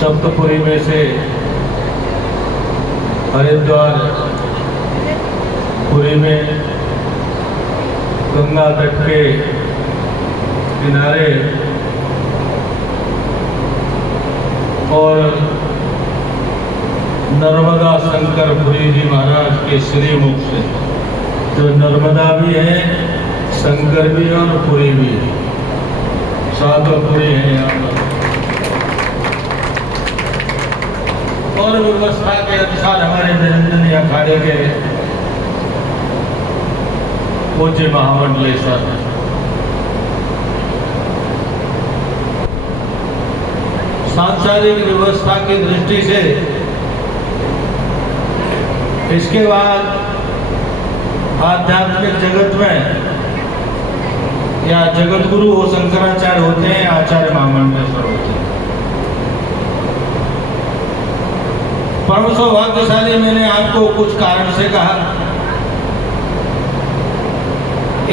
सप्तपुरी में से हरिद्वार पुरी में गंगा तट के किनारे और नर्मदा शंकर पुरी जी महाराज के श्रीमुख से, जो नर्मदा भी है, शंकर भी है और पुरी भी है, सातों पुरी है यहाँ पर। और व्यवस्था के अनुसार हमारे निरंजन अखाड़े के पूज्य महामंडलेश्वर सांसारिक व्यवस्था की दृष्टि से इसके बाद आध्यात्मिक जगत में या जगत गुरु हो शंकराचार्य होते हैं, आचार्य महामंडलेश्वर होते हैं। परम सौभाग्यशाली मैंने आपको कुछ कारण से कहा।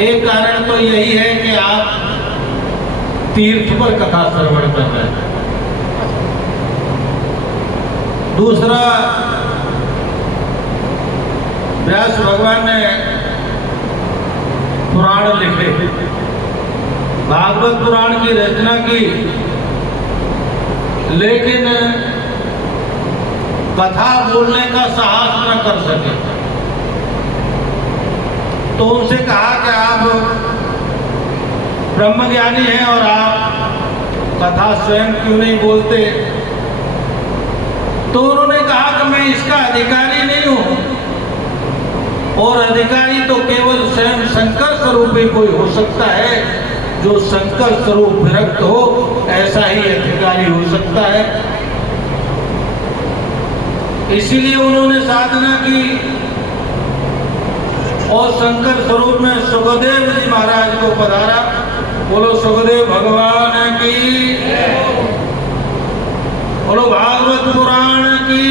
एक कारण तो यही है कि आप तीर्थ पर कथा श्रवण कर रहे हैं। दूसरा, व्यास भगवान ने पुराण लिखे, भागवत पुराण की रचना की, लेकिन कथा बोलने का साहस न कर सके। तो उनसे कहा कि आप ब्रह्मज्ञानी हैं और आप कथा स्वयं क्यों नहीं बोलते? तो उन्होंने कहा कि मैं इसका अधिकारी नहीं हूं, और अधिकारी तो केवल स्वयं शंकर स्वरूप ही कोई हो सकता है। जो शंकर स्वरूप विरक्त हो, ऐसा ही अधिकारी हो सकता है। इसीलिए उन्होंने साधना की और शंकर स्वरूप में सुखदेव जी महाराज को पधारा। बोलो सुखदेव भगवान की, बोलो भागवत पुराण की,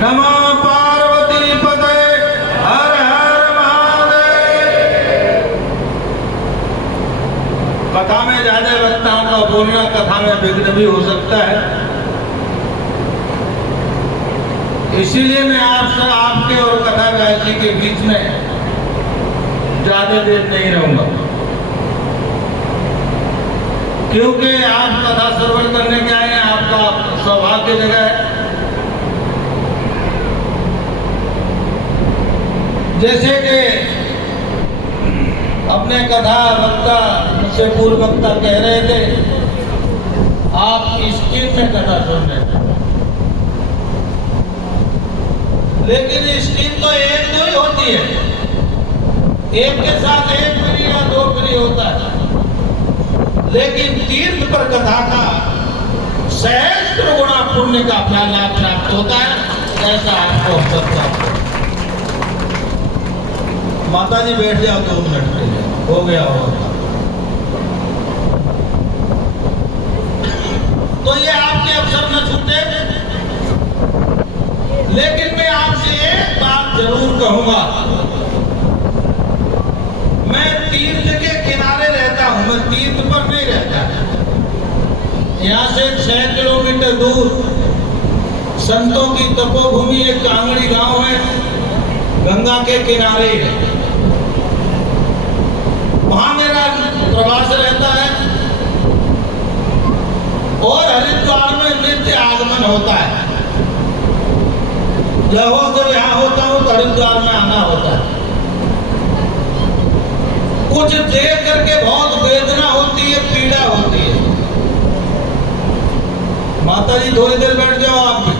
नमः पार्वती पते, हर हर महादेव। कथा में ज्यादा वक्ताओं का बोलना कथा में विघ्न भी हो सकता है, इसीलिए मैं आपके और कथा व्यासी के बीच में ज्यादा देर नहीं रहूंगा, क्योंकि आप कथा श्रवण करने के आए हैं, आपका सौभाग्य जगह है। जैसे कि अपने कथा वक्ता से पूर्व वक्ता कह रहे थे, आप स्क्रीन में कथा सुन रहे थे, लेकिन स्क्रीन तो एक दो ही होती है, एक के साथ एक फ्री या दो फ्री होता है, लेकिन तीर्थ पर कथा का सहस्त्र गुणा पुण्य का लाभ प्राप्त होता है। ऐसा आपको अवसर प्राप्त हो। माता जी बैठ जाओ 2 मिनट के लिए, हो गया होगा। तो ये आपके अवसर न छूटे, लेकिन मैं आपसे एक बात जरूर कहूंगा। मैं तीर्थ के किनारे रहता हूं, मैं तीर्थ पर नहीं रहता। यहाँ से 6 किलोमीटर दूर संतों की तपोभूमि एक कांगड़ी गांव है, गंगा के किनारे है, वहां मेरा प्रवास रहता है। और हरिद्वार में नित्य आगमन होता है। जब यहाँ होता हूँ तो हरिद्वार में आना होता है। कुछ देर करके बहुत वेदना होती है, पीड़ा होती है। माता जी थोड़ी देर बैठ जाओ, आप भी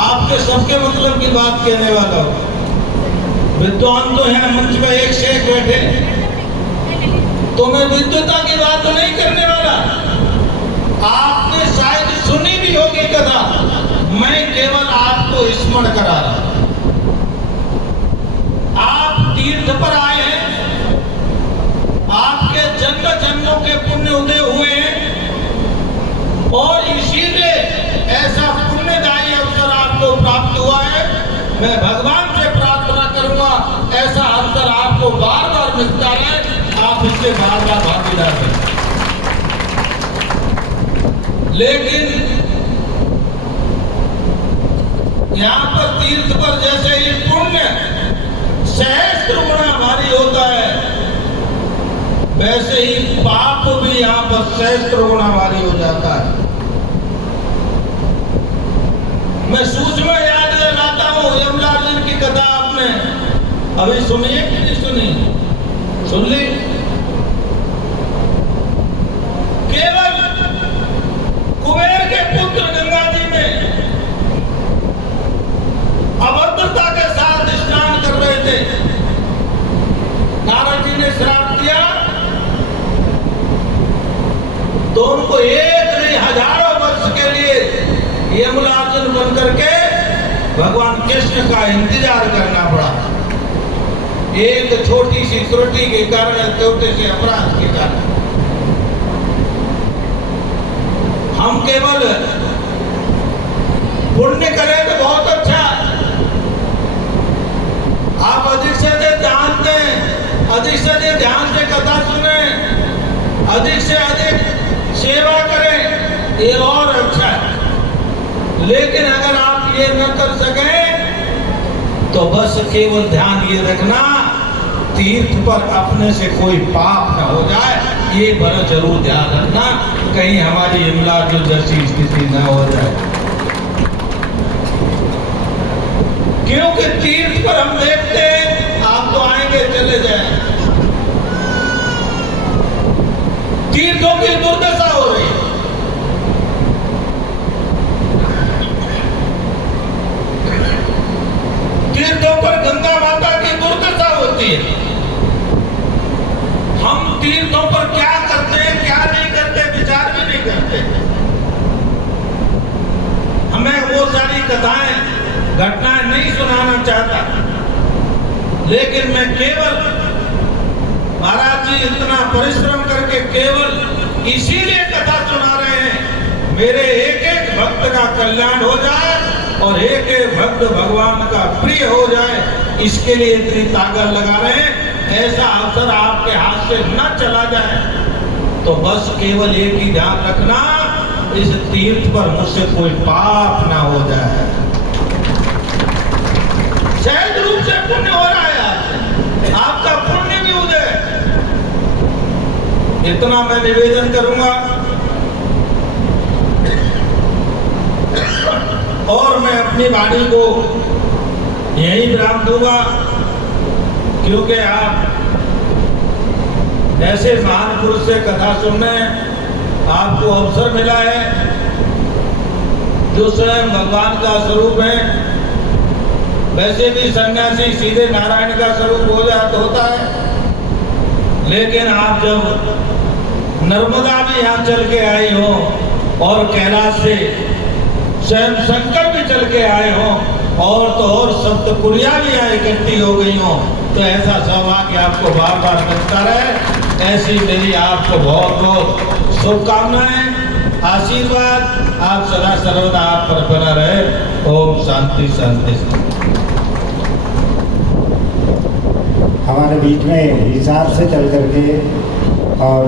आपके सबके मतलब की बात कहने वाला हो। विद्वान तो है मंच में एक से एक बैठे, तो मैं विद्वता की बात तो नहीं करने वाला। आपने शायद सुनी भी होगी कथा, मैं केवल आपको स्मरण करा रहा। आप तीर्थ पर आए हैं, आपके जन्म जन्मों के पुण्य उदय हुए हैं, और इसीलिए ऐसा पुण्यदायी अवसर आपको प्राप्त हुआ है। मैं भगवान से प्रार्थना करूंगा ऐसा अवसर आपको बार बार मिलता है, आप इससे बार बार भागीदार बनें। लेकिन यहाँ पर तीर्थ पर जैसे ही पुण्य सहस्त्र गुना भारी होता है, वैसे ही पाप भी यहाँ पर सहस्त्र गुना भारी हो जाता है। मैं सूक्ष्म याद दिलाता हूँ, यमलार्जुन की कथा आपने अभी सुनी है कि नहीं सुनी? सुन ली? केवल कुबेर के पुत्र गंगा जी में अभद्रता के साथ स्नान कर रहे थे। नारद जी ने श्राप दिया तो उनको एक नहीं हजारों वर्ष के लिए यमलार्जुन बन करके भगवान कृष्ण का इंतजार करना पड़ा, एक छोटी सी त्रुटि के कारण, छोटे से अपराध के कारण। हम केवल पुण्य करें तो बहुत अच्छा, आप अधिक से अधिक ध्यान दें, अधिक से अधिक ध्यान से कथा सुने, अधिक से अधिक सेवा करें, ये और अच्छा है। लेकिन अगर आप ये न कर सकें तो बस केवल ध्यान ये रखना, तीर्थ पर अपने से कोई पाप न हो जाए, ये बड़ा जरूर ध्यान रखना, कहीं हमारी यमलार्जुन जैसी स्थिति न हो जाए। क्योंकि तीर्थ पर हम देखते हैं आप तो आएंगे चले जाए, तीर्थों की दुर्दशा हो रही है। तीर्थों पर गंगा माता की दुर्दशा होती है। हम तीर्थों पर क्या करते हैं क्या नहीं करते विचार भी नहीं करते। हमें वो सारी कथाएं घटनाएं नहीं सुनाना चाहता, लेकिन मैं केवल महाराज जी इतना परिश्रम करके केवल इसीलिए कथा सुना रहे हैं, मेरे एक एक भक्त का कल्याण हो जाए और एक एक भक्त भगवान का प्रिय हो जाए, इसके लिए इतनी ताकत लगा रहे हैं। ऐसा अवसर आपके हाथ से न चला जाए तो बस केवल एक ही ध्यान रखना, इस तीर्थ पर मुझसे कोई पाप ना हो जाए। सहज रूप से पुण्य हो रहा है, आपका पुण्य भी उदय। इतना मैं निवेदन करूंगा और मैं अपनी वाणी को यही विराम दूंगा, क्योंकि आप ऐसे महान पुरुष से कथा सुनने आपको अवसर मिला है जो स्वयं भगवान का स्वरूप है। वैसे भी सन्यासी सीधे नारायण का स्वरूप हो जाता होता है, लेकिन आप जब नर्मदा में यहाँ चल के आए हो और कैलाश से स्वयं शंकर भी चल के आए हो और तो और सप्तपुरिया भी यहाँ इकट्ठी हो गई हो, तो ऐसा सौभाग्य आपको बार बार मिलता रहे। ऐसी मेरी आपको बहुत बहुत शुभकामनाएं, आशीर्वाद, आप सदा सर्वदा आप पर बना रहे। ओम शांति शांति। हमारे बीच में विचार से चल करके और